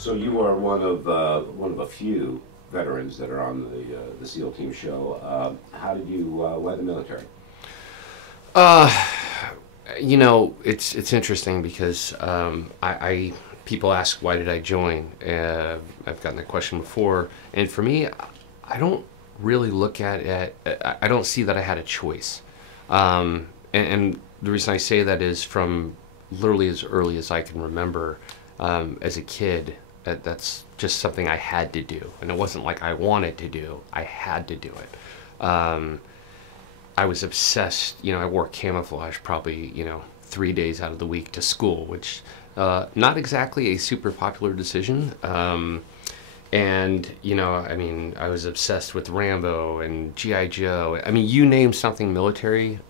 So you are one of a few veterans that are on the SEAL Team show. How did you why the military? Uh, it's interesting because I people ask why did I join. I've gotten that question before, and for me, I don't really look at it. I don't see that I had a choice, and the reason I say that is from literally as early as I can remember, as a kid. That's just something I had to do, and it wasn't like I wanted to do. I had to do it. I was obsessed. I wore camouflage probably 3 days out of the week to school, which not exactly a super popular decision. And I was obsessed with Rambo and GI Joe. I mean, you name something military,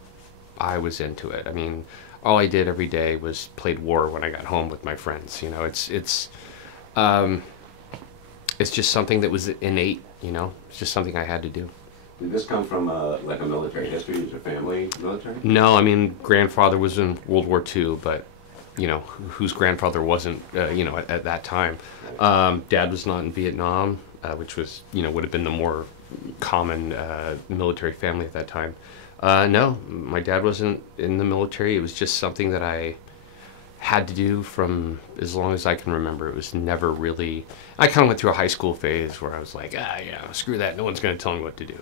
I was into it. I mean, all I did every day was played war when I got home with my friends. It's just something that was innate. It's just something I had to do. Did this come from like a military history? Is your family military? No, I mean, grandfather was in World War II, but whose grandfather wasn't, at that time. Dad was not in Vietnam, which was, would have been the more common military family at that time. No, my dad wasn't in the military. It was just something that I had to do from as long as I can remember. It was never really. I kind of went through a high school phase where I was like, screw that. No one's going to tell me what to do.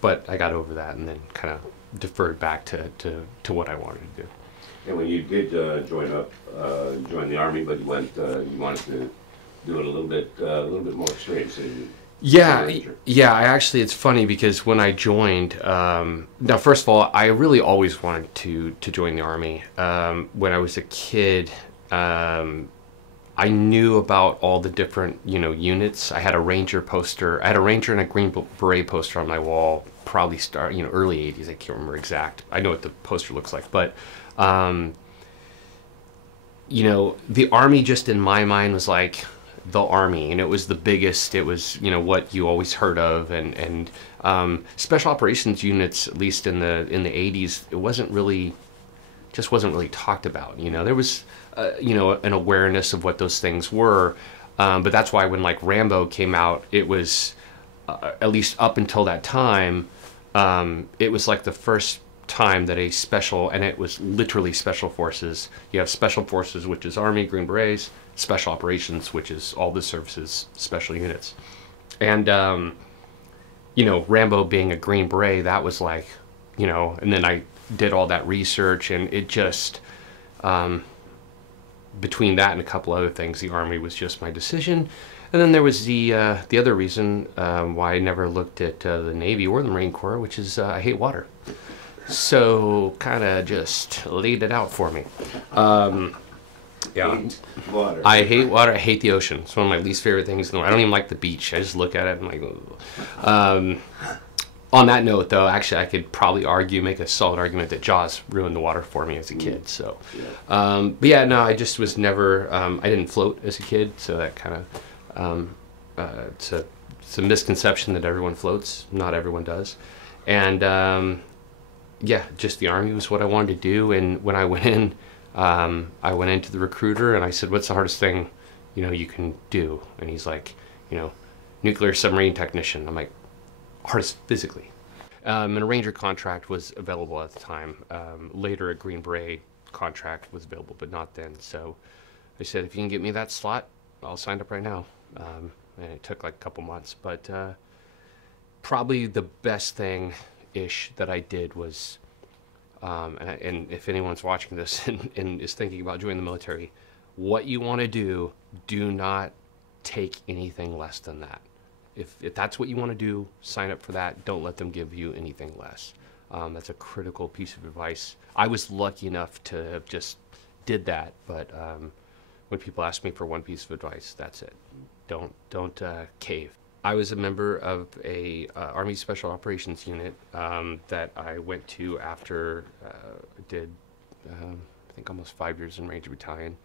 But I got over that and then kind of deferred back to what I wanted to do. And when you did join the Army, but you wanted to do it a little bit more extreme. So Yeah. It's funny because when I joined, now first of all, I really always wanted to join the Army. When I was a kid, I knew about all the different units. I had a Ranger poster. I had a Ranger and a Green Beret poster on my wall. Probably early '80s. I can't remember exact. I know what the poster looks like, but the Army just in my mind was like the Army, and it was the biggest. It was what you always heard of, and special operations units, at least in the '80s, it wasn't really talked about. There was an awareness of what those things were, but that's why when like Rambo came out, it was at least up until that time, it was like the first time that a special, and it was literally special forces. You have special forces, which is Army, Green Berets, special operations, which is all the services special units. And Rambo being a Green Beret, that was like, and then I did all that research, and it just between that and a couple other things, the Army was just my decision. And then there was the other reason why I never looked at the Navy or the Marine Corps, which is I hate water. So kind of just laid it out for me. Hate water. I hate water. I hate the ocean. It's one of my least favorite things in the world. I don't even like the beach. I just look at it and I'm like, on that note, though, actually, I could probably make a solid argument that Jaws ruined the water for me as a kid. So, but yeah, no, I just was never. I didn't float as a kid, so that kind of it's a misconception that everyone floats. Not everyone does, and just the Army was what I wanted to do. And when I went in, I went into the recruiter and I said, "What's the hardest thing, you can do?" And he's like, nuclear submarine technician. I'm like, hardest physically. And a Ranger contract was available at the time. Later, a Green Beret contract was available, but not then. So I said, if you can get me that slot, I'll sign up right now. And it took like a couple months. But probably the best thing-ish that I did was, and if anyone's watching this and is thinking about joining the military, what you want to do not take anything less than that. If that's what you want to do, sign up for that. Don't let them give you anything less. That's a critical piece of advice. I was lucky enough to have just did that, but when people ask me for one piece of advice, that's it. Don't cave. I was a member of a Army Special Operations unit that I went to after I did, I think, almost 5 years in Ranger Battalion.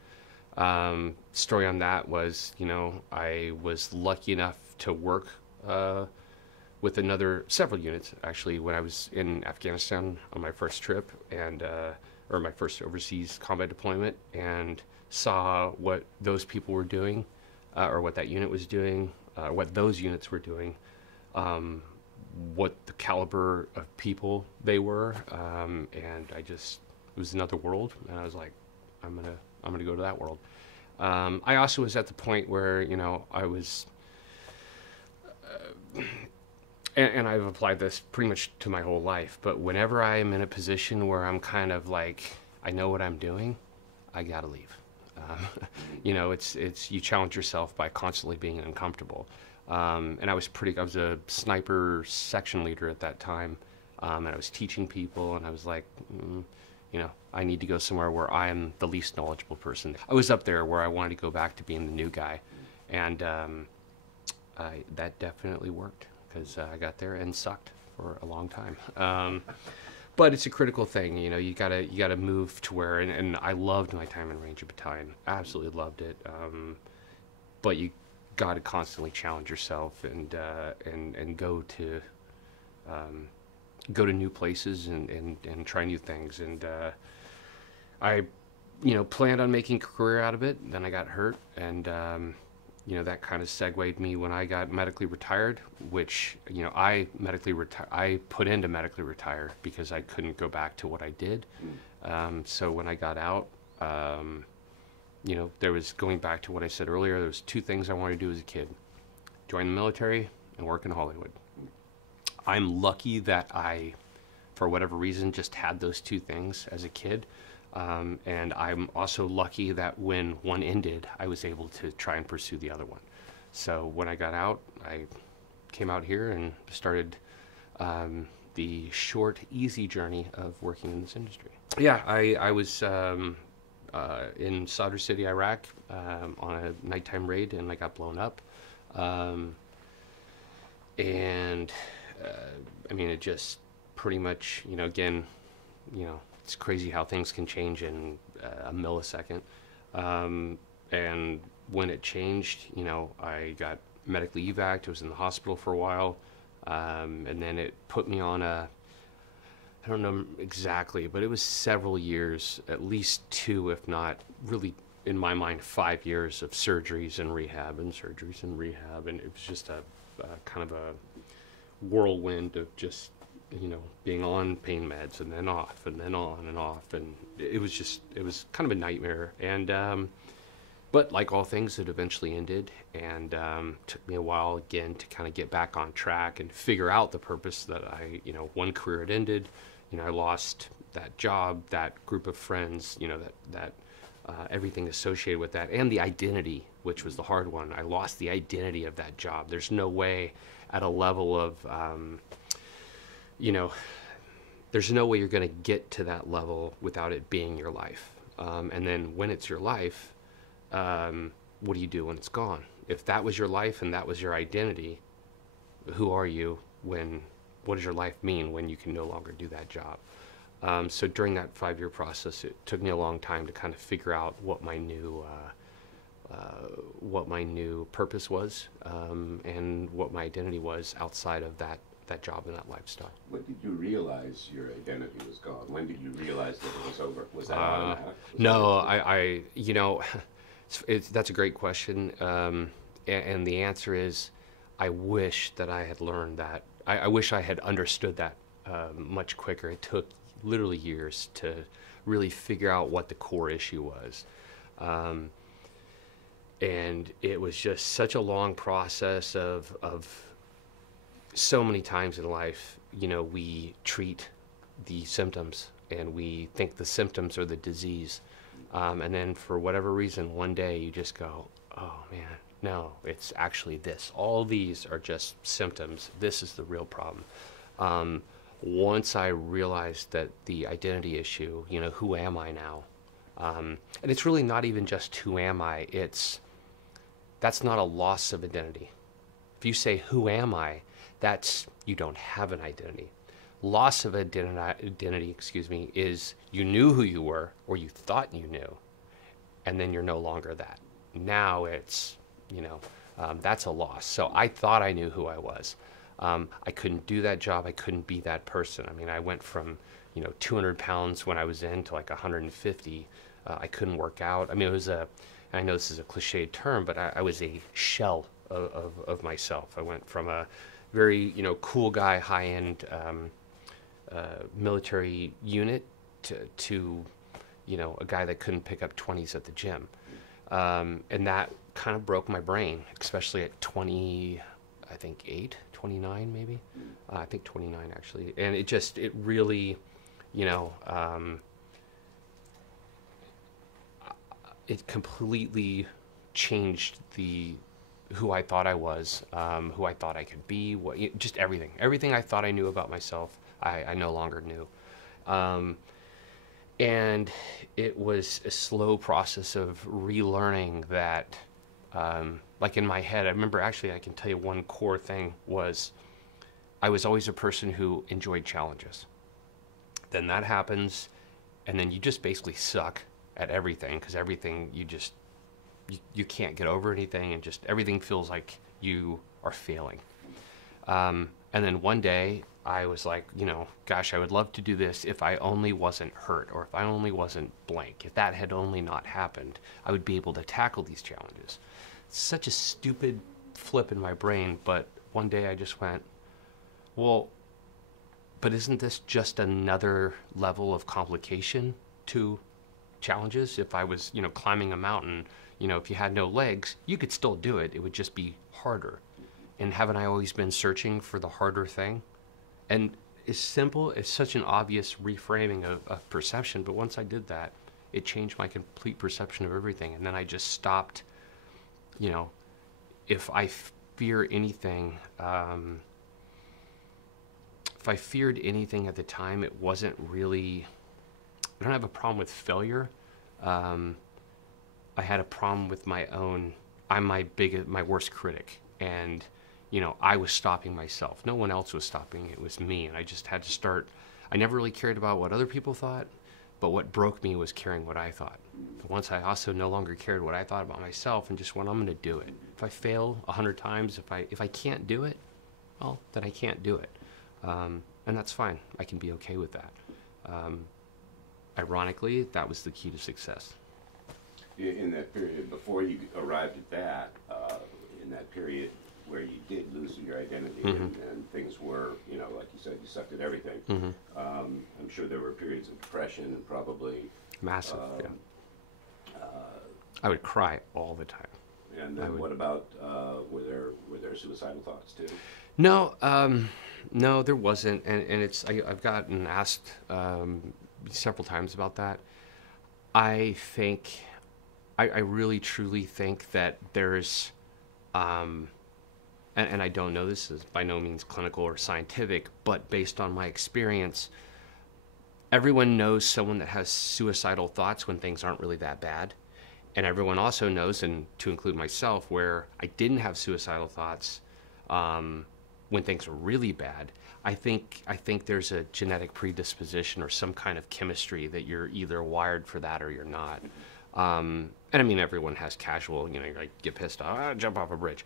Story on that was, I was lucky enough to work with several units actually when I was in Afghanistan on my first trip or my first overseas combat deployment, and saw what those people were doing or what that unit was doing, what those units were doing, what the caliber of people they were, and it was another world, and I was like, I'm gonna go to that world. I also was at the point where, you know, I was, and I've applied this pretty much to my whole life, but whenever I am in a position where I'm kind of like, I know what I'm doing, I gotta leave. You know, it's you challenge yourself by constantly being uncomfortable. And I was a sniper section leader at that time, and I was teaching people, and I was like, you know, I need to go somewhere where I am the least knowledgeable person. I was up there where I wanted to go back to being the new guy, and that definitely worked, because I got there and sucked for a long time. But it's a critical thing, you know. You gotta move to where, and I loved my time in Ranger Battalion, absolutely loved it. But you got to constantly challenge yourself and go to new places and try new things. And I, you know, planned on making a career out of it. Then I got hurt, and you know, that kind of segued me when I got medically retired, which, you know, I put in to medically retire because I couldn't go back to what I did. So when I got out, you know, there was, going back to what I said earlier, there was two things I wanted to do as a kid: join the military and work in Hollywood. I'm lucky that I, for whatever reason, just had those two things as a kid. And I'm also lucky that when one ended, I was able to try and pursue the other one. So when I got out, I came out here and started the short, easy journey of working in this industry. Yeah, I was in Sadr City, Iraq, on a nighttime raid, and I got blown up. I mean, it just pretty much, you know, again, you know, it's crazy how things can change in a millisecond. And when it changed, you know, I got medically evac'd. I was in the hospital for a while. And then it put me on I don't know exactly, but it was several years, at least 2, if not really, in my mind, 5 years of surgeries and rehab and surgeries and rehab. And it was just a kind of a whirlwind of just, you know, being on pain meds and then off and then on and off. And it was kind of a nightmare. And, but like all things, it eventually ended, and took me a while again to kind of get back on track and figure out the purpose that you know, one career had ended. You know, I lost that job, that group of friends, you know, that everything associated with that, and the identity, which was the hard one. I lost the identity of that job. There's no way at a level of, you know, there's no way you're going to get to that level without it being your life. And then when it's your life, what do you do when it's gone? If that was your life and that was your identity, who are you what does your life mean when you can no longer do that job? So during that 5-year process, it took me a long time to kind of figure out what my new purpose was, and what my identity was outside of that job and that lifestyle. When did you realize your identity was gone? When did you realize that it was over? Was that automatic? No, I you know, that's a great question, and the answer is, I wish that I had learned that. I wish I had understood that much quicker. It took literally years to really figure out what the core issue was. And it was just such a long process of so many times in life, you know, we treat the symptoms and we think the symptoms are the disease. And then for whatever reason, one day you just go, oh man, no, it's actually this. All these are just symptoms. This is the real problem. Once I realized that the identity issue, you know, who am I now? And it's really not even just who am I, that's not a loss of identity. If you say, who am I? That's, you don't have an identity. Loss of identity, is you knew who you were, or you thought you knew, and then you're no longer that. Now it's, you know, that's a loss. So I thought I knew who I was. I couldn't do that job. I couldn't be that person. I mean, I went from, you know, 200 pounds when I was in to like 150. I couldn't work out. I mean, it I know this is a cliched term, but I was a shell of myself. I went from a very, cool guy, high-end military unit to a guy that couldn't pick up 20s at the gym. And that kind of broke my brain, especially at 20, I think 29 maybe. I think 29 actually. And it really, it completely changed who I thought I was, who I thought I could be, just everything. Everything I thought I knew about myself, I no longer knew. And it was a slow process of relearning that, like in my head, I remember actually, I can tell you one core thing was I was always a person who enjoyed challenges. Then that happens, and then you just basically suck at everything, because everything you can't get over anything, and just everything feels like you are failing. And then one day I was like, gosh, I would love to do this if I only wasn't hurt, or if I only wasn't blank. If that had only not happened, I would be able to tackle these challenges. It's such a stupid flip in my brain, but one day I just went, well, but isn't this just another level of complication to challenges? If I was, climbing a mountain, if you had no legs, you could still do it. It would just be harder. And haven't I always been searching for the harder thing? And it's simple, it's such an obvious reframing of perception, but once I did that, it changed my complete perception of everything. And then I just stopped, if I fear anything, if I feared anything at the time, it wasn't really, I don't have a problem with failure. I had a problem with I'm my worst critic. And, I was stopping myself. No one else was stopping. It was me. And I just had to start. I never really cared about what other people thought, but what broke me was caring what I thought. Once I also no longer cared what I thought about myself and just went, I'm going to do it. If I fail 100 times, if I can't do it, well, then I can't do it. And that's fine. I can be okay with that. Ironically, that was the key to success. In that period, before you arrived at that, in that period where you did lose your identity, and things were, like you said, you sucked at everything. I'm sure there were periods of depression and probably massive. I would cry all the time. And then what about were there suicidal thoughts too? No, no, there wasn't, and I've gotten asked several times about that. I think, I really truly think that there's, and I don't know, this is by no means clinical or scientific, but based on my experience, everyone knows someone that has suicidal thoughts when things aren't really that bad. And everyone also knows, and to include myself, where I didn't have suicidal thoughts when things were really bad. I think there's a genetic predisposition or some kind of chemistry that you're either wired for that or you're not. And I mean, everyone has casual, you're like, get pissed off, jump off a bridge.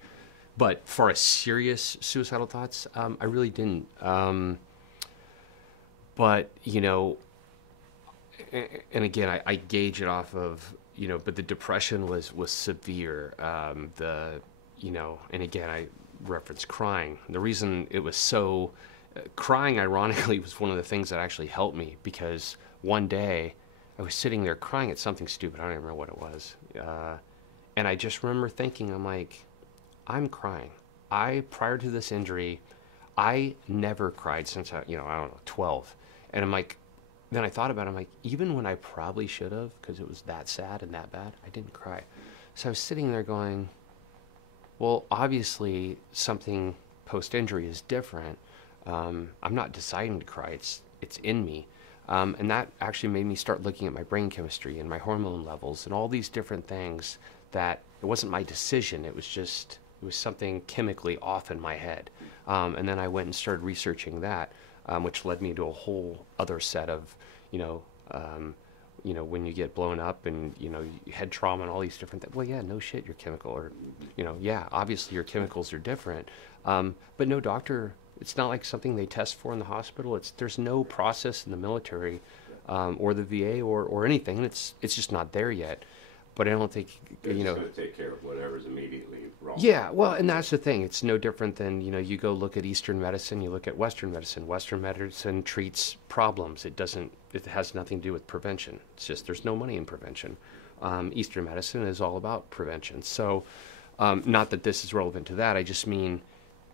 But for a serious suicidal thoughts, I really didn't. But, and again, I gauge it off of, but the depression was severe. And again, I reference crying. The reason it was so, crying ironically was one of the things that actually helped me, because one day I was sitting there crying at something stupid. I don't even remember what it was. And I just remember thinking, I'm like, I'm crying. Prior to this injury, I never cried since I don't know, 12. And I'm like, then I thought about it, I'm like, even when I probably should have, because it was that sad and that bad, I didn't cry. So I was sitting there going, well, obviously something post-injury is different. I'm not deciding to cry, it's in me. And that actually made me start looking at my brain chemistry and my hormone levels and all these different things that it wasn't my decision, it was something chemically off in my head. And then I went and started researching that, which led me to a whole other set of, when you get blown up and, head trauma and all these different things. Well, yeah, no shit, you're chemical. Or, yeah, obviously your chemicals are different. But no doctor, it's not like something they test for in the hospital. There's no process in the military or the VA or anything. It's just not there yet. but I don't think, They're you just know. going to take care of whatever's immediately wrong. Yeah, well, and that's the thing. It's no different than, you know, you go look at Eastern medicine, you look at Western medicine. Western medicine treats problems. It has nothing to do with prevention. It's just there's no money in prevention. Eastern medicine is all about prevention. So, not that this is relevant to that. I just mean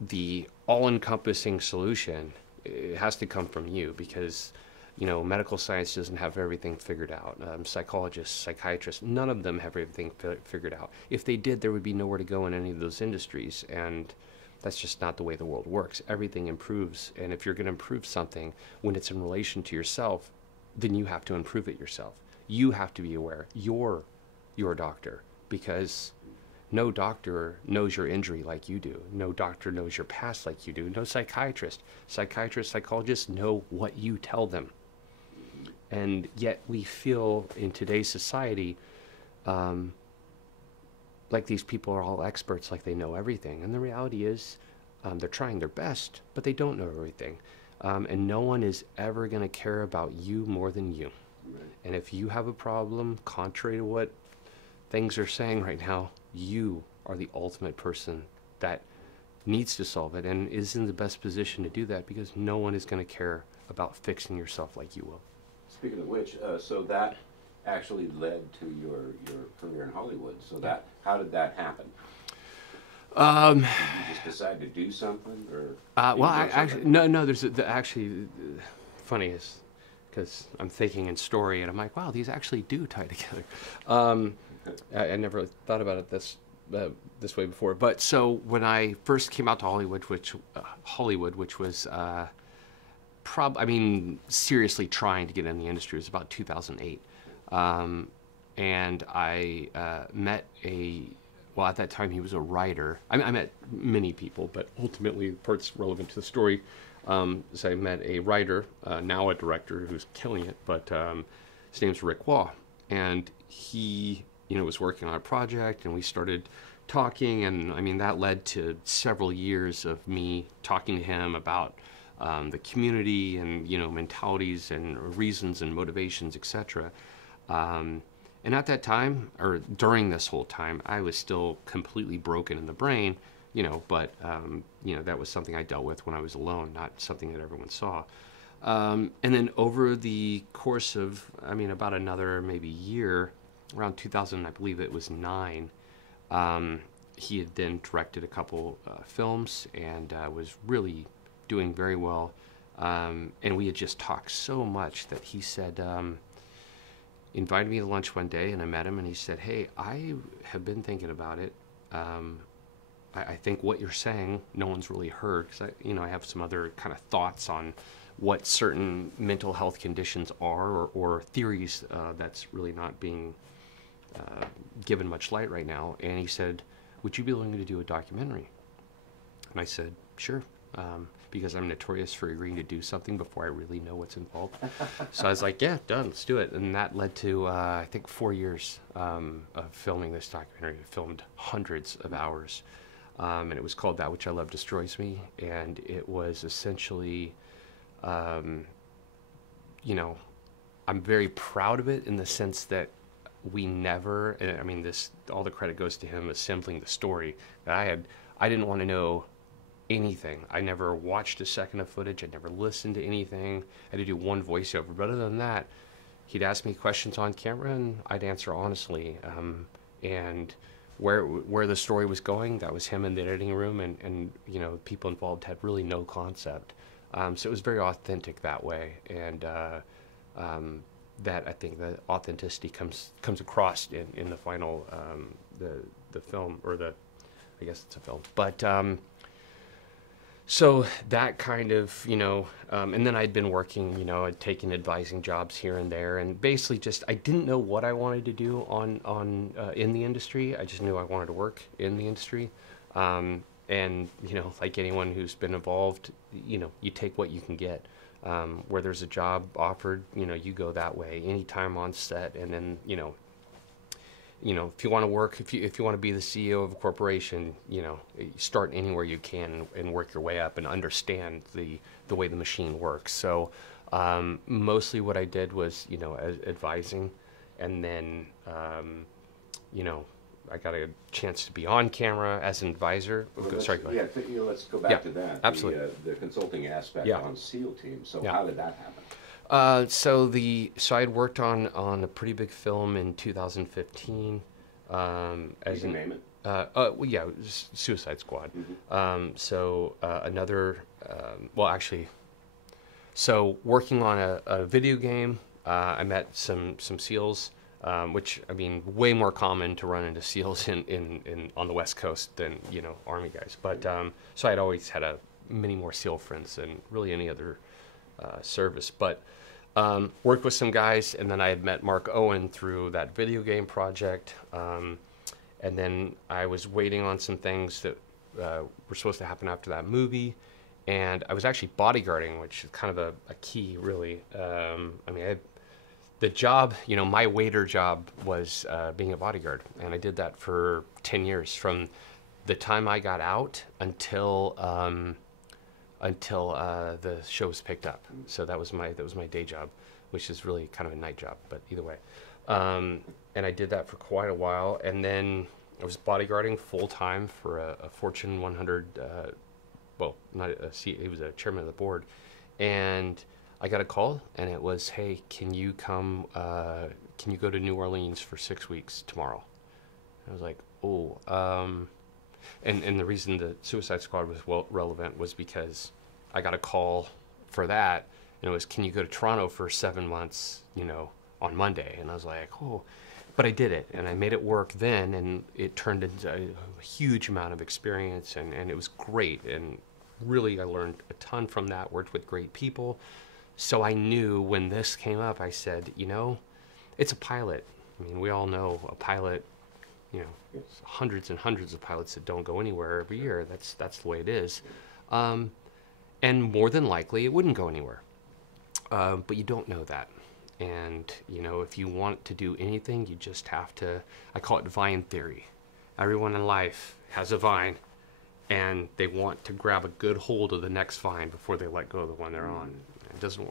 the all-encompassing solution, it has to come from you, because, you know, medical science doesn't have everything figured out. Psychologists, psychiatrists, none of them have everything figured out. If they did, there would be nowhere to go in any of those industries, and that's just not the way the world works. Everything improves, and if you're going to improve something when it's in relation to yourself, then you have to improve it yourself. You have to be aware. You're your doctor, because no doctor knows your injury like you do. No doctor knows your past like you do. No psychiatrist. Psychiatrists, psychologists know what you tell them. And yet we feel in today's society like these people are all experts, like they know everything. And the reality is they're trying their best, but they don't know everything. And no one is ever going to care about you more than you. Right. And if you have a problem, contrary to what things are saying right now, you are the ultimate person that needs to solve it and is in the best position to do that, because no one is going to care about fixing yourself like you will. Speaking of which, so that actually led to your career in Hollywood. So that, how did that happen? Did you just decide to do something, or? Well, actually, no. There's actually funny is because I'm thinking in story, and I'm like, wow, these actually do tie together. I never really thought about it this way before. But so when I first came out to Hollywood, which was seriously trying to get in the industry, it was about 2008, and I met well, at that time he was a writer. I met many people, but ultimately the part's relevant to the story. So I met a writer, now a director, who's killing it, but his name's Rick Waugh, and he, you know, was working on a project, and we started talking, and I mean that led to several years of me talking to him about the community and, you know, mentalities and reasons and motivations, etc. And at that time, or during this whole time, I was still completely broken in the brain, you know, but, you know, that was something I dealt with when I was alone, not something that everyone saw. And then over the course of, about another maybe year, around 2000, I believe it was 9, he had then directed a couple films and was really doing very well. And we had just talked so much that he said, invited me to lunch one day, and I met him, and he said, hey, I have been thinking about it. I think what you're saying, no one's really heard, because I have some other kind of thoughts on what certain mental health conditions are, or theories that's really not being given much light right now. And he said, would you be willing to do a documentary? And I said, sure, because I'm notorious for agreeing to do something before I really know what's involved. So I was like, yeah, done, let's do it. And that led to, I think, 4 years of filming this documentary. We filmed hundreds of hours. And it was called That Which I Love Destroys Me. And it was essentially, I'm very proud of it in the sense that we never, all the credit goes to him assembling the story. That I didn't want to know anything. I never watched a second of footage. I never listened to anything. I had to do one voiceover. But other than that, he'd ask me questions on camera, and I'd answer honestly. And where the story was going, that was him in the editing room, and people involved had really no concept. So it was very authentic that way, and that I think the authenticity comes across in the final the film, or I guess it's a film, but. So that kind of, and then I'd been working, I'd taken advising jobs here and there, and basically I didn't know what I wanted to do in the industry. I just knew I wanted to work in the industry. And, like anyone who's been involved, you take what you can get. Where there's a job offered, you go that way, anytime on set, and then, if you want to work, if you want to be the CEO of a corporation, start anywhere you can and work your way up and understand the way the machine works. So mostly what I did was, advising, and then I got a chance to be on camera as an advisor. Well, Sorry, go ahead. Yeah, let's go back to that. Absolutely. The consulting aspect Yeah. on SEAL teams. So Yeah. how did that happen? So I had worked on a pretty big film in 2015. You can name it. Well, yeah, it was Suicide Squad. So working on a video game, I met some SEALs, which, I mean, way more common to run into SEALs in on the West Coast than, Army guys. But so I'd always had many more SEAL friends than really any other service. But worked with some guys, and then I had met Mark Owen through that video game project. And then I was waiting on some things that were supposed to happen after that movie. And I was actually bodyguarding, which is kind of a key, really. The job, my waiter job was being a bodyguard. And I did that for 10 years, from the time I got out until the show was picked up. So that was my day job, which is really kind of a night job, but either way. And I did that for quite a while, and then I was bodyguarding full time for a Fortune 100. He was a chairman of the board, and I got a call, and it was, "Hey, can you come? Can you go to New Orleans for 6 weeks tomorrow?" And I was like, "Oh." And the reason the Suicide Squad was relevant was because I got a call for that, and it was, "Can you go to Toronto for 7 months, on Monday?" And I was like, "Oh," but I did it, and I made it work then, and it turned into a huge amount of experience, and it was great, and really I learned a ton from that, worked with great people. So I knew when this came up, I said, it's a pilot. I mean, we all know a pilot, hundreds and hundreds of pilots that don't go anywhere every year. That's the way it is. And more than likely, it wouldn't go anywhere. But you don't know that. And, if you want to do anything, you just have to, I call it vine theory. Everyone in life has a vine, and they want to grab a good hold of the next vine before they let go of the one they're on.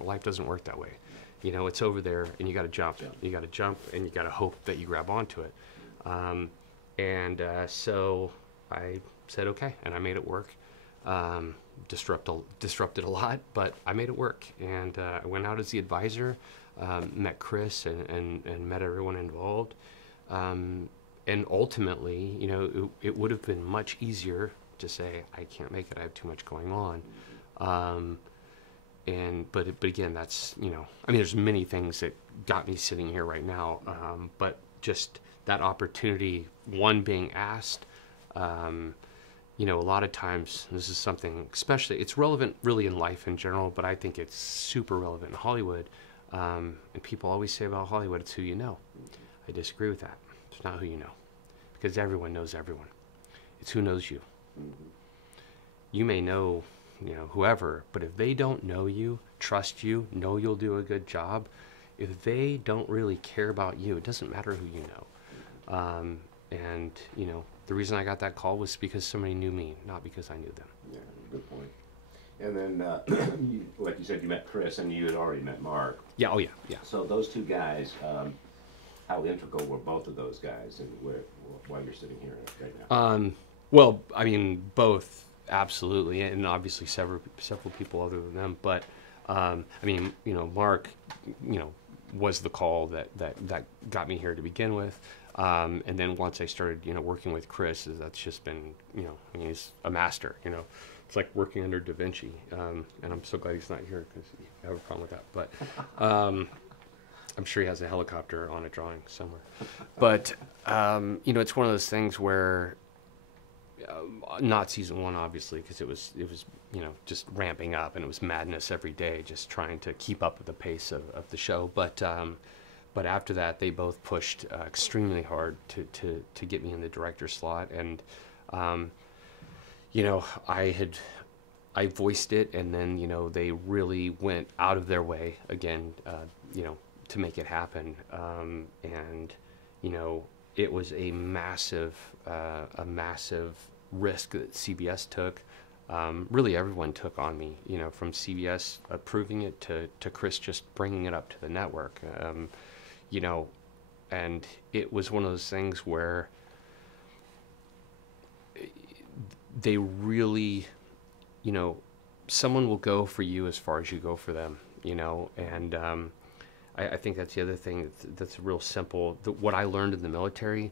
Life doesn't work that way. It's over there, and you got to jump. You got to jump, and you got to hope that you grab onto it. So I said, okay, and I made it work. Disrupted a lot, but I made it work. And I went out as the advisor, met Chris, and met everyone involved. And ultimately, it would have been much easier to say, I can't make it, I have too much going on. But again, that's, there's many things that got me sitting here right now. But just that opportunity, one, being asked, a lot of times, this is something, especially, it's relevant really in life in general, but I think it's super relevant in Hollywood. And people always say about Hollywood, it's who you know. I disagree with that. It's not who you know, because everyone knows everyone. It's who knows you. You may know, whoever, but if they don't know you, trust you, know you'll do a good job, if they don't really care about you, it doesn't matter who you know. The reason I got that call was because somebody knew me, not because I knew them. Yeah, good point. And then, like you said, you met Chris, and you had already met Mark. Yeah, oh yeah. So those two guys, how integral were both of those guys, and why you're sitting here right now? Well, I mean, both, absolutely, and obviously several people other than them. But Mark, was the call that got me here to begin with. And then once I started, working with Chris, that's just been, he's a master. It's like working under Da Vinci. And I'm so glad he's not here because I have a problem with that. But I'm sure he has a helicopter on a drawing somewhere. But it's one of those things where. Not season one, obviously, because it was just ramping up, and it was madness every day, just trying to keep up with the pace of the show. But after that, they both pushed extremely hard to get me in the director slot, and I voiced it, and then they really went out of their way again, to make it happen, and it was a massive risk that CBS took. Really, everyone took on me. From CBS approving it to Chris just bringing it up to the network. And it was one of those things where they really, someone will go for you as far as you go for them, and I think that's the other thing that's real simple. What I learned in the military,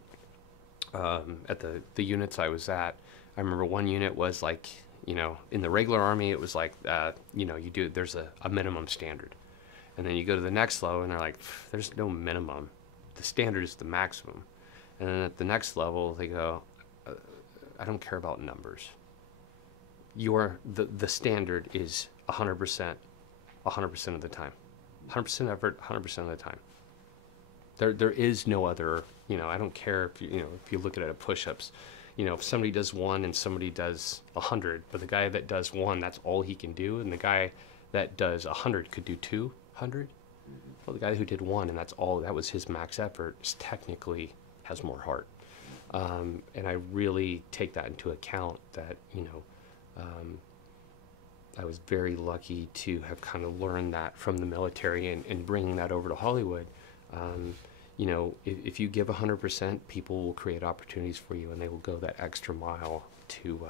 at the units I was at, I remember one unit was like, in the regular Army, it was like, there's a minimum standard. And then you go to the next level and they're like, there's no minimum. The standard is the maximum. And then at the next level, they go, I don't care about numbers. The standard is 100% of the time. 100% effort, 100% of the time. There is no other, I don't care if if you look at it at push-ups, if somebody does 1 and somebody does 100, but the guy that does 1, that's all he can do, and the guy that does 100 could do 200. Well, the guy who did 1 and that was his max effort, technically has more heart. And I really take that into account that, I was very lucky to have kind of learned that from the military and bringing that over to Hollywood. If you give 100%, people will create opportunities for you, and they will go that extra mile to,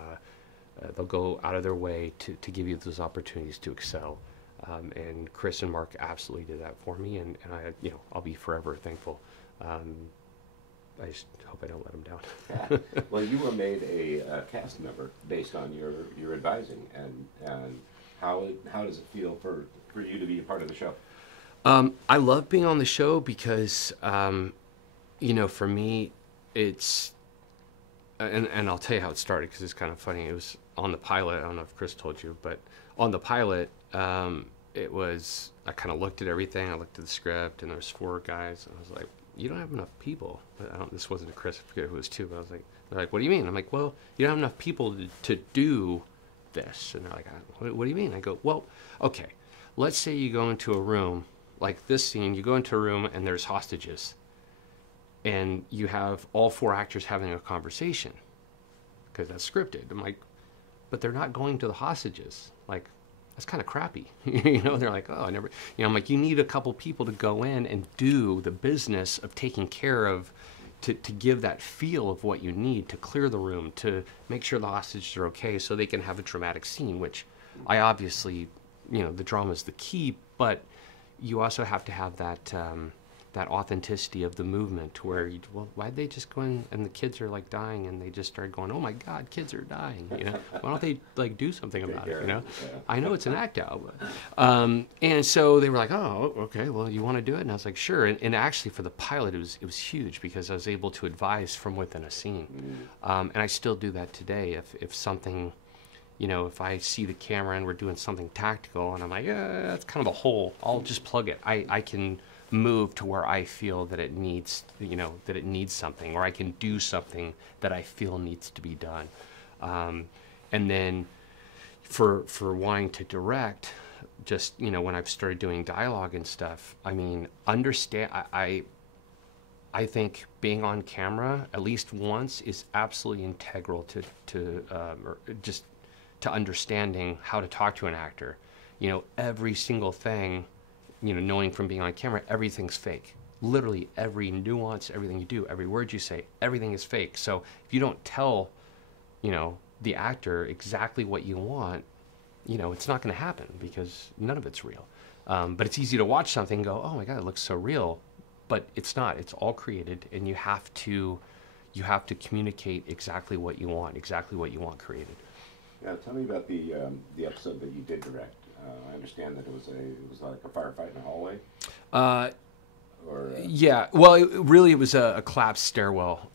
they'll go out of their way to give you those opportunities to excel. And Chris and Mark absolutely did that for me, and I, I'll be forever thankful. I just hope I don't let them down. Yeah. Well, you were made a cast member based on your advising, and how does it feel for you to be a part of the show? I love being on the show because, for me, it's, and I'll tell you how it started because it's kind of funny. It was on the pilot. I don't know if Chris told you, but on the pilot, it was, I kind of looked at everything. I looked at the script, and there was 4 guys, and I was like, you don't have enough people. This wasn't a Chris, I forget who it was too, but I was like, they're like, what do you mean? I'm like, well, you don't have enough people to do this. And they're like, what do you mean? I go, well, okay, let's say you go into a room, like this scene, you go into a room and there's hostages, and you have all 4 actors having a conversation, because that's scripted. I'm like, but they're not going to the hostages. Like, that's kind of crappy. They're like, oh, I never, I'm like, you need a couple people to go in and do the business of taking care of, to give that feel of what you need, to clear the room, to make sure the hostages are okay so they can have a dramatic scene, which I obviously, the drama is the key, but you also have to have that, that authenticity of the movement where, why'd they just go in and the kids are like dying and they just started going, oh my God, kids are dying, why don't they like do something about it, Yeah. I know it's an act out, but, and so they were like, oh, okay, well, you want to do it? And I was like, sure. And actually for the pilot, it was huge because I was able to advise from within a scene. And I still do that today. If something, if I see the camera and we're doing something tactical and I'm like, yeah, that's kind of a hole, I'll just plug it. I can move to where I feel that it needs, that it needs something, or I can do something that I feel needs to be done. And then for wanting to direct, just, when I've started doing dialogue and stuff, I mean, I think being on camera at least once is absolutely integral or just to understanding how to talk to an actor. Every single thing, knowing from being on camera, everything's fake. Literally every nuance, everything you do, every word you say, everything is fake. So if you don't tell, the actor exactly what you want, it's not going to happen because none of it's real. But it's easy to watch something and go, oh my God, it looks so real. But it's not. It's all created, and you have to communicate exactly what you want created. Now, tell me about the episode that you did direct. I understand that it was like a firefight in a hallway. Yeah. Well, it was a collapsed stairwell.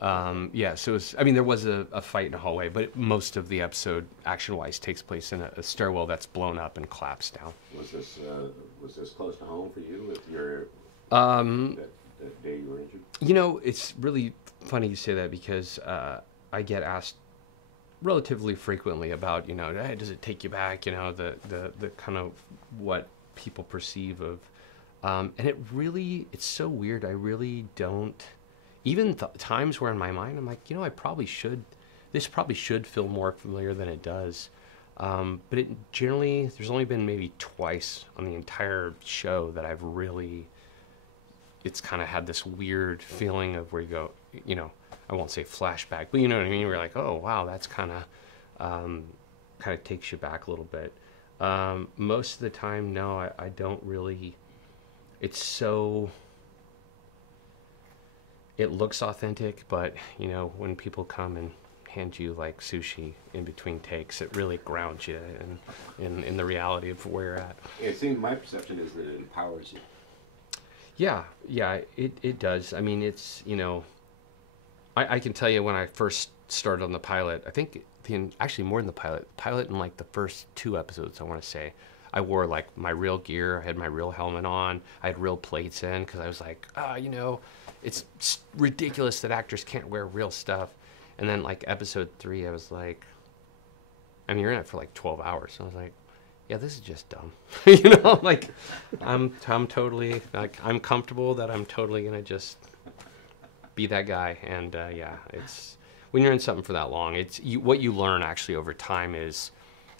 Yeah. So it was, there was a fight in a hallway, but most of the episode, action-wise, takes place in a stairwell that's blown up and collapsed down. Was this close to home for you? If you're that day you were injured. It's really funny you say that because I get asked relatively frequently about, hey, does it take you back, the kind of what people perceive of, and it's so weird. I really don't, even times where in my mind, I'm like, this probably should feel more familiar than it does. But it generally, there's only been maybe twice on the entire show that I've really, it's kind of had this weird feeling of where you go, you know, I won't say flashback, but you know what I mean? We're like, oh, wow, that's kind of takes you back a little bit. Most of the time, no, I don't really, it's so, it looks authentic, but, you know, when people come and hand you like sushi in between takes, it really grounds you in the reality of where you're at. It seems, my perception is that it empowers you. Yeah, it does. I mean, it's, you know, I can tell you when I first started on the pilot, I think actually more than the pilot in like the first 2 episodes, I want to say, I wore like my real gear, I had my real helmet on, I had real plates in, because I was like, you know, it's ridiculous that actors can't wear real stuff. And then like episode 3, I was like, I mean, you're in it for like 12 hours. So I was like, yeah, this is just dumb. You know, like I'm totally, like, I'm comfortable that I'm totally going to just be that guy. And yeah, it's, when you're in something for that long, it's what you learn actually over time is,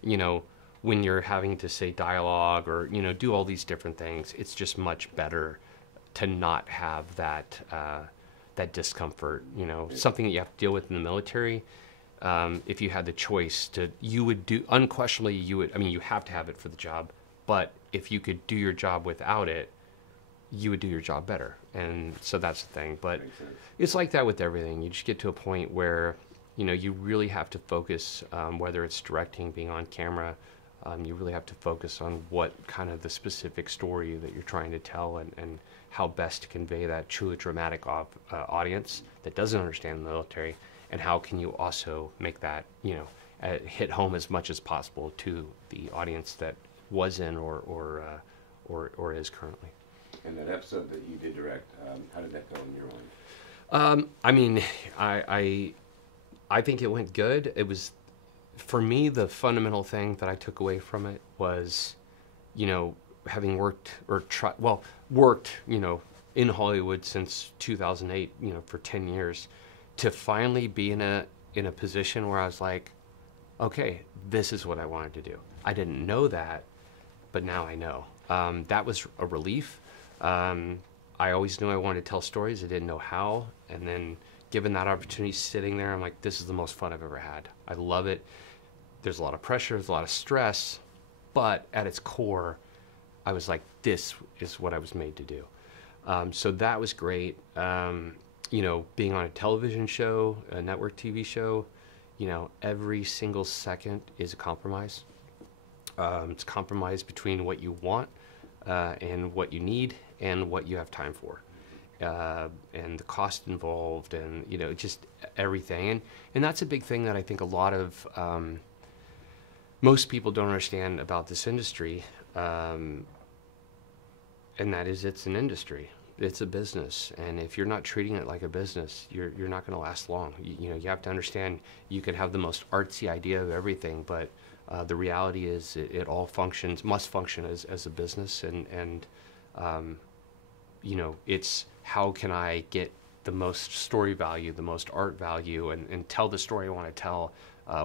you know, when you're having to say dialogue or, you know, do all these different things, it's just much better to not have that, that discomfort, you know, something that you have to deal with in the military. If you had the choice to, you would do, unquestionably you would, I mean, you have to have it for the job, but if you could do your job without it, you would do your job better. And so that's the thing. But it's like that with everything. You just get to a point where, you know, you really have to focus, whether it's directing, being on camera, you really have to focus on what kind of the specific story that you're trying to tell, and how best to convey that truly dramatic audience that doesn't understand the military, and how can you also make that, you know, hit home as much as possible to the audience that was in or is currently. And that episode that you did direct, how did that go in your mind? I mean, I think it went good. It was, for me, the fundamental thing that I took away from it was, you know, having worked, you know, in Hollywood since 2008, you know, for 10 years, to finally be in a position where I was like, okay, this is what I wanted to do. I didn't know that, but now I know. That was a relief. I always knew I wanted to tell stories. I didn't know how. And then given that opportunity, sitting there, I'm like, this is the most fun I've ever had. I love it. There's a lot of pressure, there's a lot of stress, but at its core, I was like, this is what I was made to do. So that was great. You know, being on a television show, a network TV show, you know, every single second is a compromise. It's a compromise between what you want and what you need and what you have time for. And the cost involved, and, you know, just everything. And that's a big thing that I think a lot of most people don't understand about this industry, and that is, it's an industry. It's a business, and if you're not treating it like a business, you're not going to last long. You know, you have to understand, you can have the most artsy idea of everything, but the reality is it all must function as a business, and you know, it's how can I get the most story value, the most art value, and tell the story I want to tell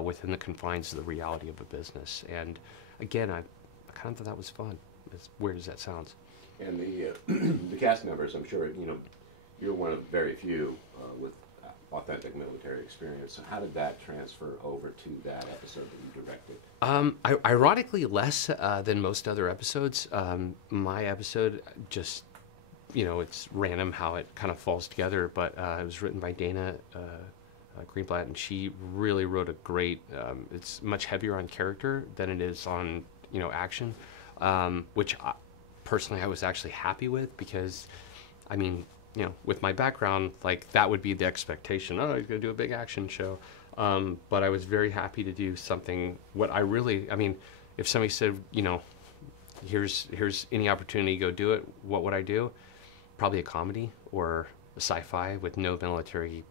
within the confines of the reality of a business. And again, I kind of thought that was fun, as weird as that sounds. And the cast members, I'm sure, you know, you're one of very few with authentic military experience. So how did that transfer over to that episode that you directed? Ironically, less than most other episodes. My episode just, you know, it's random how it kind of falls together, but it was written by Dana Greenblatt, and she really wrote a great, it's much heavier on character than it is on, you know, action, which personally I was actually happy with, because, I mean, you know, with my background, like, that would be the expectation. Oh, he's going to do a big action show. But I was very happy to do something, I mean, if somebody said, you know, here's any opportunity, go do it, what would I do? Probably a comedy or a sci-fi with no military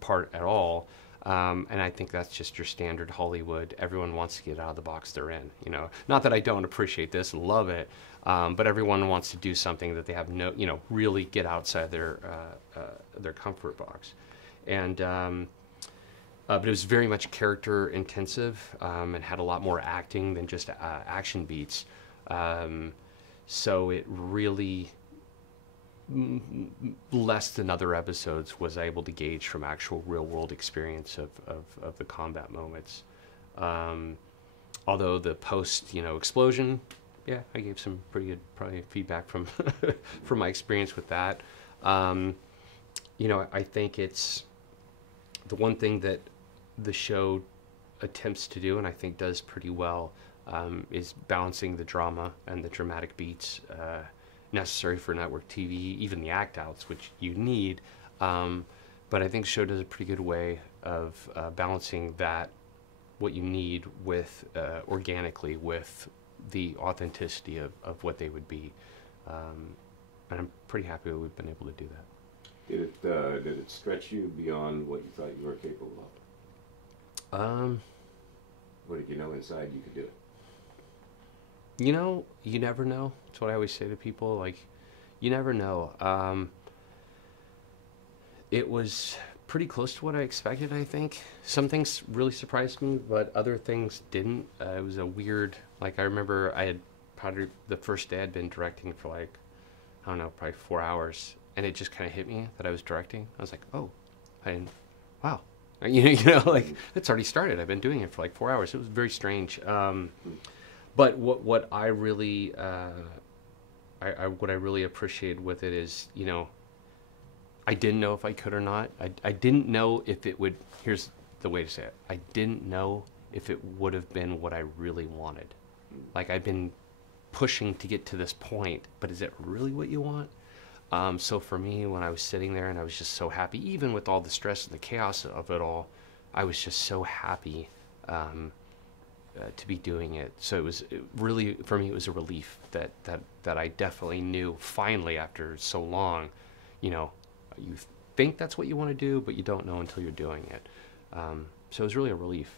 part at all. And I think that's just your standard Hollywood. Everyone wants to get out of the box they're in, you know. Not that I don't appreciate this and love it, but everyone wants to do something that they have no, you know, really get outside their comfort box. And but it was very much character intensive, and had a lot more acting than just action beats. So it really, less than other episodes was I able to gauge from actual real world experience of the combat moments. Although the post, explosion, yeah, I gave some pretty good probably feedback from from my experience with that. I think it's the one thing that the show attempts to do, and I think does pretty well, is balancing the drama and the dramatic beats necessary for network TV, even the act outs, which you need. But I think the show does a pretty good way of balancing that, what you need, with organically with the authenticity of what they would be. And I'm pretty happy that we've been able to do that. Did it stretch you beyond what you thought you were capable of? What did you know inside you could do it? You never know. That's what I always say to people. Like, you never know. It was pretty close to what I expected, I think. Some things really surprised me, but other things didn't. It was a weird, I remember I had probably the first day I'd been directing for I don't know, probably 4 hours. And it just kind of hit me that I was directing. I was like, oh, wow. It's already started. I've been doing it for 4 hours. It was very strange. But what I really, what I really appreciated with it is, I didn't know if I could or not. I didn't know if it would, here's the way to say it. I didn't know if it would have been what I really wanted. I've been pushing to get to this point, but is it really what you want? So for me, when I was sitting there and I was just so happy, even with all the stress and the chaos of it all, I was just so happy to be doing it. So really, for me, it was a relief that I definitely knew finally after so long, you think that's what you want to do, but you don't know until you're doing it. So it was really a relief.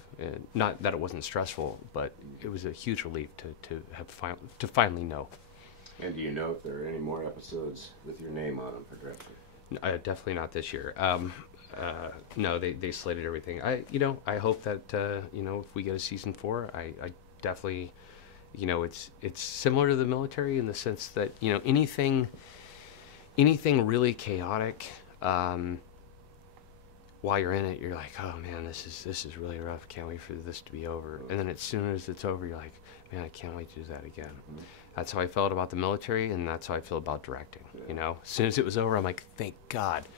Not that it wasn't stressful, but it was a huge relief to finally know. And do you know if there are any more episodes with your name on them for direction? Definitely not this year. No, they slated everything. I hope that if we get a season 4, I definitely, it's similar to the military in the sense that anything really chaotic, while you're in it, you're like, oh man, this is really rough. Can't wait for this to be over. And then as soon as it's over, you're like, man, I can't wait to do that again. Mm-hmm. That's how I felt about the military, and that's how I feel about directing. As soon as it was over, I'm like, thank God.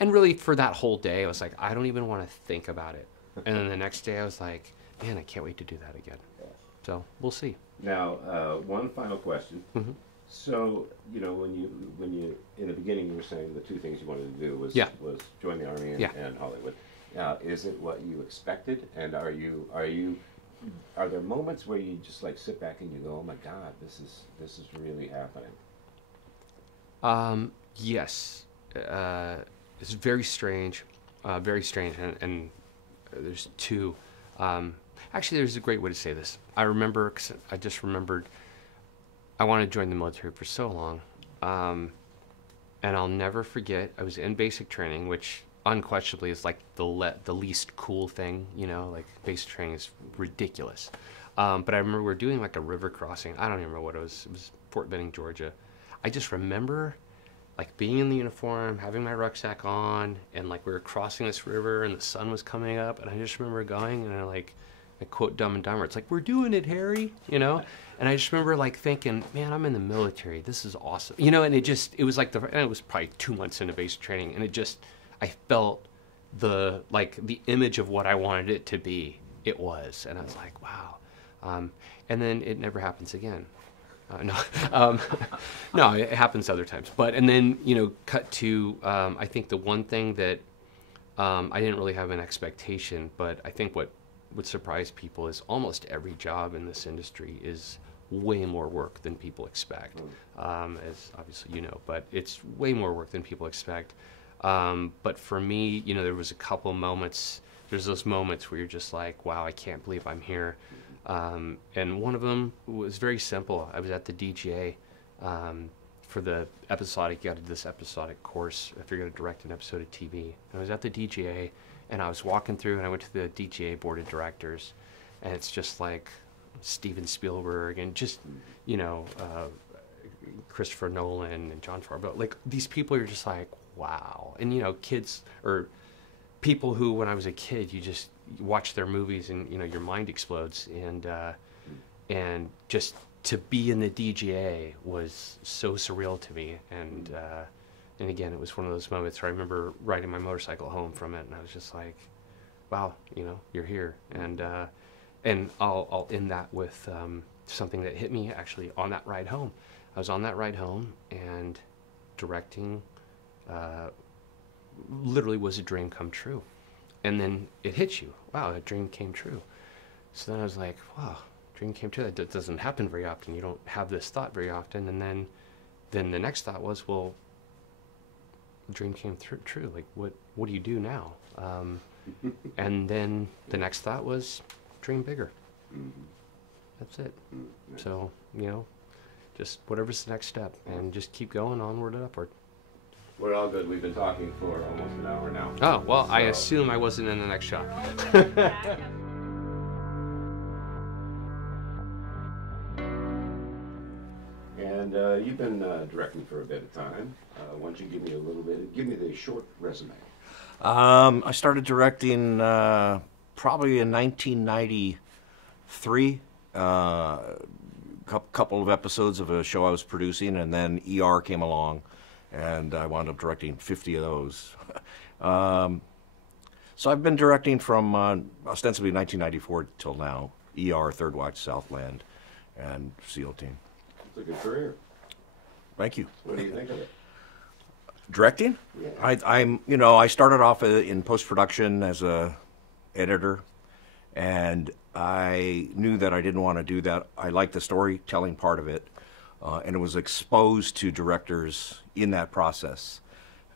And really, for that whole day, I was like, I don't even want to think about it. And then the next day, I was like, man, I can't wait to do that again. Yeah. So we'll see. Now, one final question. Mm-hmm. So, when you in the beginning, you were saying the two things you wanted to do was join the Army and Hollywood. Now, is it what you expected? And are there moments where you just sit back and you go, oh my God, this is really happening? Yes. It's very strange, and there's two. Actually, there's a great way to say this. I just remembered I wanted to join the military for so long, and I'll never forget, I was in basic training, which unquestionably is the least cool thing, basic training is ridiculous. But I remember we were doing a river crossing. I don't even remember what it was. It was Fort Benning, Georgia. I just remember being in the uniform, having my rucksack on, and we were crossing this river and the sun was coming up, and I just remember going and I quote Dumb and Dumber. It's like, we're doing it, Harry, And I just remember thinking, man, I'm in the military. This is awesome. And it was and it was probably 2 months into basic training, and I felt the image of what I wanted it to be. It was, and I was like, wow. And then it never happens again. No, it happens other times. And then cut to I think the one thing that I didn't really have an expectation, but I think what would surprise people is almost every job in this industry is way more work than people expect. As obviously but it's way more work than people expect. But for me, there was a couple moments, there's those moments where you're just like, wow, I can't believe I'm here. And one of them was very simple. I was at the DGA for the episodic, you got to do this episodic course if you're going to direct an episode of TV. And I was at the DGA, and I was walking through, and I went to the DGA board of directors, and it's just like Steven Spielberg and just, Christopher Nolan and John Favreau. Like, these people, you're just like, wow. And, you know, kids or people who, when I was a kid, you just watch their movies and, you know, your mind explodes. And just to be in the DGA was so surreal to me. And again, it was one of those moments where I remember riding my motorcycle home from it, and I was just like, wow, you know, you're here. And I'll end that with something that hit me actually on that ride home. I was on that ride home, and directing literally was a dream come true. And then it hits you. Wow, a dream came true. So then I was like, wow, dream came true. That doesn't happen very often. You don't have this thought very often. And then the next thought was, well, dream came true. Like, what do you do now? And then the next thought was, dream bigger. That's it. So, you know, just whatever's the next step, and just keep going onward and upward. We're all good. We've been talking for almost an hour now. Oh, well, I assume I wasn't in the next shot. And you've been directing for a bit of time. Why don't you give me the short resume? I started directing probably in 1993. Couple of episodes of a show I was producing, and then ER came along, and I wound up directing 50 of those. So I've been directing from ostensibly 1994 till now. ER, Third Watch, Southland, and SEAL Team. It's a good career. Thank you. What do you think of it? Directing? Yeah. I started off in post-production as a editor, and I knew that I didn't want to do that. I liked the storytelling part of it, and it was exposed to directors in that process,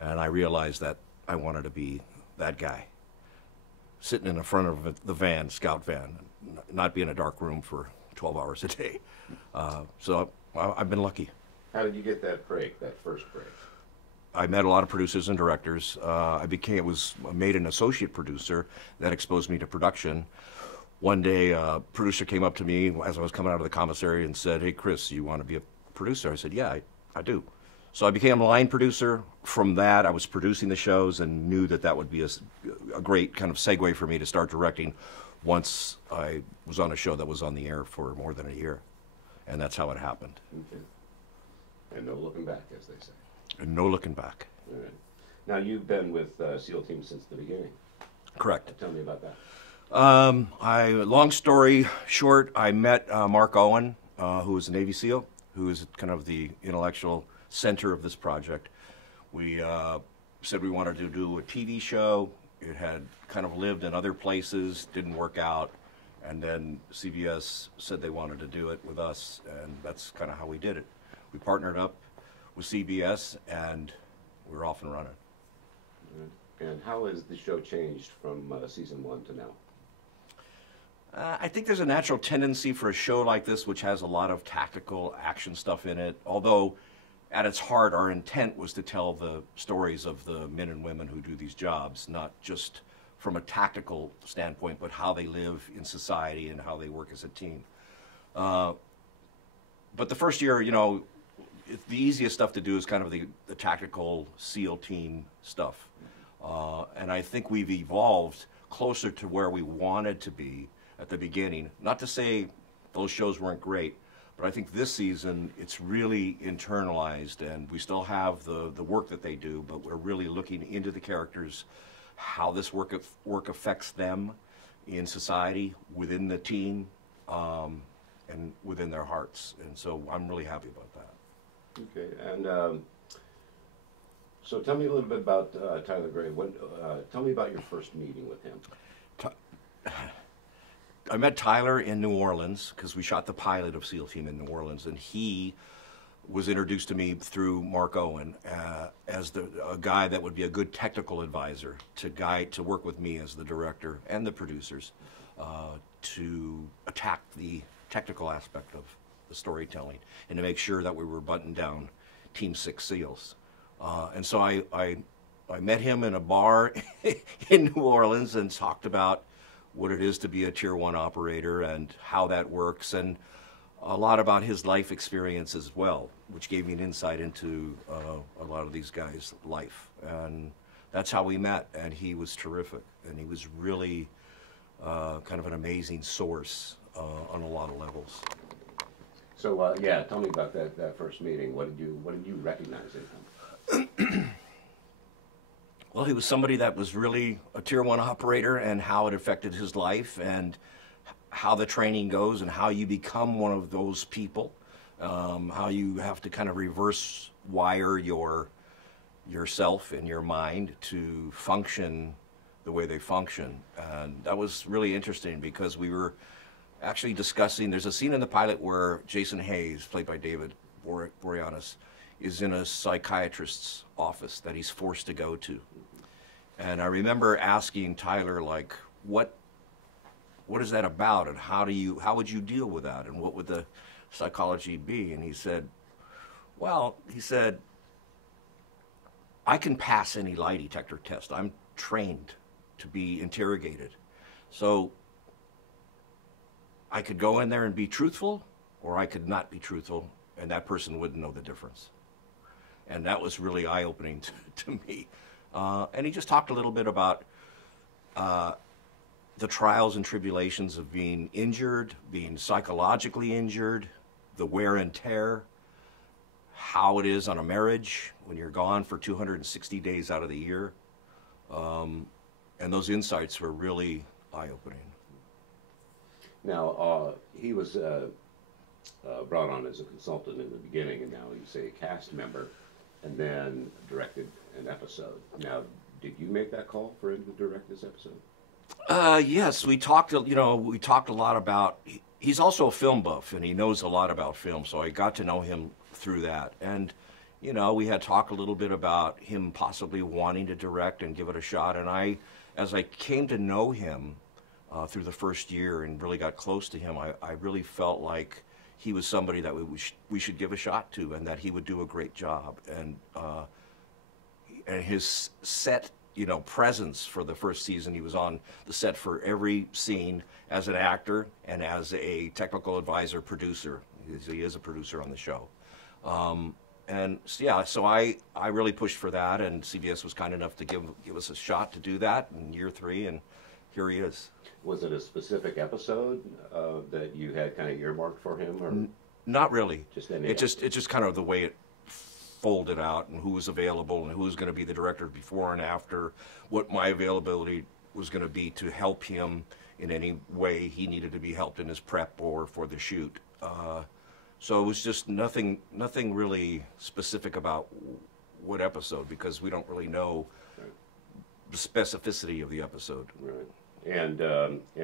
and I realized that I wanted to be that guy, sitting in the front of the van, scout van, not be in a dark room for 12 hours a day. So I've been lucky. How did you get that break, that first break? I met a lot of producers and directors. Was made an associate producer. That exposed me to production. One day, a producer came up to me as I was coming out of the commissary and said, "Hey, Chris, you want to be a producer?" I said, "Yeah, I do." So I became a line producer. From that, I was producing the shows and knew that would be a great kind of segue for me to start directing once I was on a show that was on the air for more than a year. And that's how it happened. Okay. And no looking back, as they say. And no looking back. All right. Now, you've been with SEAL Team since the beginning. Correct. Tell me about that. Long story short, I met Mark Owen, who was a Navy SEAL, who is kind of the intellectual center of this project. We said we wanted to do a TV show. It had kind of lived in other places, didn't work out, and then CBS said they wanted to do it with us, and that's kind of how we did it. We partnered up with CBS, and we're off and running. And how has the show changed from season 1 to now? I think there's a natural tendency for a show like this, which has a lot of tactical action stuff in it, although at its heart, our intent was to tell the stories of the men and women who do these jobs, not just from a tactical standpoint, but how they live in society and how they work as a team. But the first year, you know, the easiest stuff to do is kind of the tactical SEAL team stuff. And I think we've evolved closer to where we wanted to be at the beginning. Not to say those shows weren't great, but I think this season it's really internalized, and we still have the work that they do, but we're really looking into the characters, how this work affects them in society, within the team, and within their hearts. And so I'm really happy about that. Okay, and so tell me a little bit about Tyler Gray. Tell me about your first meeting with him. I met Tyler in New Orleans because we shot the pilot of SEAL Team in New Orleans, and he was introduced to me through Mark Owen as a guy that would be a good technical advisor to work with me as the director and the producers to attack the technical aspect of the storytelling and to make sure that we were buttoned down Team 6 SEALs. And so I met him in a bar in New Orleans and talked about what it is to be a Tier 1 operator and how that works. And a lot about his life experience as well, which gave me an insight into a lot of these guys' life. And that's how we met, and he was terrific. And he was really kind of an amazing source on a lot of levels. So yeah, tell me about that first meeting. What did you recognize in him? Well, he was somebody that was really a Tier 1 operator, and how it affected his life, and how the training goes, and how you become one of those people, how you have to kind of reverse wire yourself and your mind to function the way they function. And that was really interesting, because we were actually discussing, there's a scene in the pilot where Jason Hayes, played by David Boreanaz, is in a psychiatrist's office that he's forced to go to. And I remember asking Tyler, like, what is that about, and how would you deal with that, and what would the psychology be? And he said, I can pass any lie detector test. I'm trained to be interrogated. So I could go in there and be truthful, or I could not be truthful, and that person wouldn't know the difference. And that was really eye-opening to me. And he just talked a little bit about the trials and tribulations of being injured, being psychologically injured, the wear and tear, how it is on a marriage when you're gone for 260 days out of the year. And those insights were really eye-opening. Now, he was brought on as a consultant in the beginning, and now he's a cast member, and then directed an episode. Now, did you make that call for him to direct this episode? Yes, we talked a lot about, he's also a film buff, and he knows a lot about film, so I got to know him through that. And, you know, we had talked a little bit about him possibly wanting to direct and give it a shot, and as I came to know him through the first year and really got close to him, I really felt like he was somebody that we should give a shot to, and that he would do a great job. And his set, you know, presence for the first season, he was on the set for every scene as an actor and as a technical advisor producer. He is a producer on the show. And so, yeah, so I really pushed for that, and CBS was kind enough to give us a shot to do that in year 3, and here he is. Was it a specific episode that you had kind of earmarked for him, or not really? Just any it's just kind of the way it folded out, and who was available, and who was going to be the director before and after, what my availability was going to be to help him in any way he needed to be helped in his prep or for the shoot. So it was just nothing really specific about what episode, because we don't really know the specificity of the episode. Right. And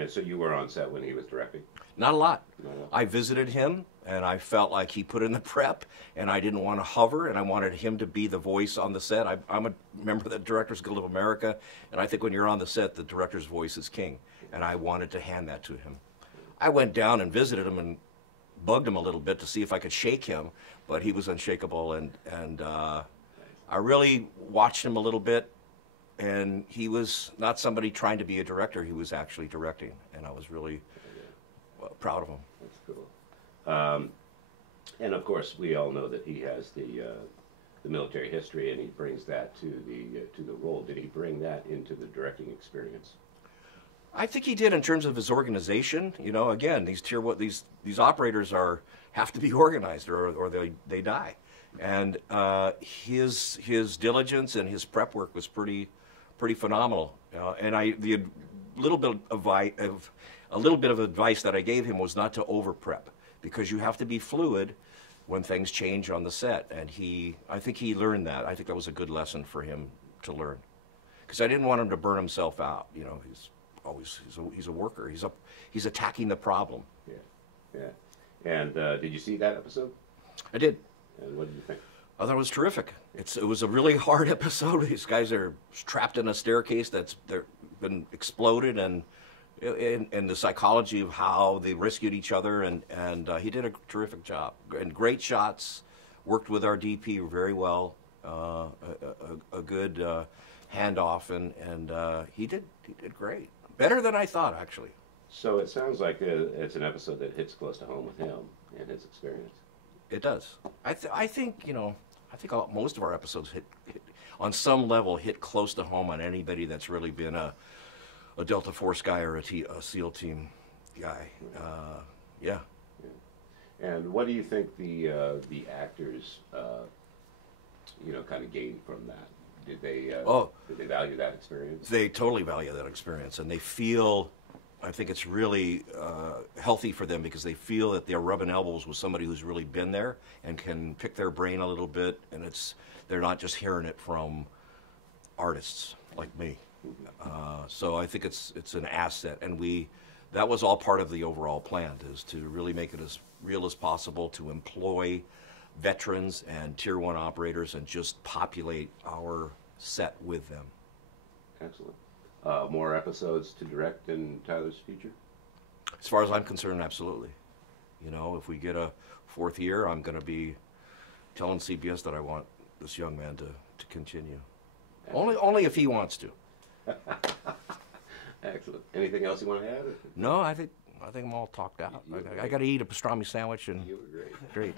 so you were on set when he was directing? Not a lot. No. I visited him, and I felt like he put in the prep, and I didn't want to hover, and I wanted him to be the voice on the set. I'm a member of the Directors Guild of America, and I think when you're on the set, the director's voice is king, and I wanted to hand that to him. I went down and visited him and bugged him a little bit to see if I could shake him, but he was unshakable, and I really watched him a little bit, and he was not somebody trying to be a director. He was actually directing, and I was really proud of him. That's cool. And of course, we all know that he has the military history, and he brings that to the role. Did he bring that into the directing experience? I think he did, in terms of his organization. You know, again, these operators have to be organized, or they die. And his diligence and his prep work was pretty phenomenal. And a little bit of advice that I gave him was not to over prep, because you have to be fluid when things change on the set. And I think he learned that. I think that was a good lesson for him to learn, because I didn't want him to burn himself out. You know, he's a worker. He's attacking the problem. Yeah. And did you see that episode? I did. And what did you think? I thought it was terrific. It was a really hard episode. These guys are trapped in a staircase that's been exploded, and the psychology of how they rescued each other, and he did a terrific job. And great shots. Worked with our DP very well. A good handoff, and he did great. Better than I thought, actually. So it sounds like it's an episode that hits close to home with him. and his experience. It does. I think, you know, most of our episodes hit on some level hit close to home on anybody that's really been a Delta Force guy or a SEAL team guy. Yeah. And what do you think the actors, you know, kind of gained from that? Did they value that experience? They totally value that experience, and they feel, I think it's really healthy for them because they feel that they're rubbing elbows with somebody who's really been there and can pick their brain a little bit, and they're not just hearing it from artists like me. So I think it's an asset, and that was all part of the overall plan, is to really make it as real as possible, to employ veterans and Tier 1 operators and just populate our set with them. Excellent. More episodes to direct in Tyler's future? As far as I'm concerned, absolutely. You know, if we get a 4th year, I'm going to be telling CBS that I want this young man to continue. Only if he wants to. Excellent. Anything else you want to add? No, I think I'm all talked out. I got to eat a pastrami sandwich, and you were great. Great.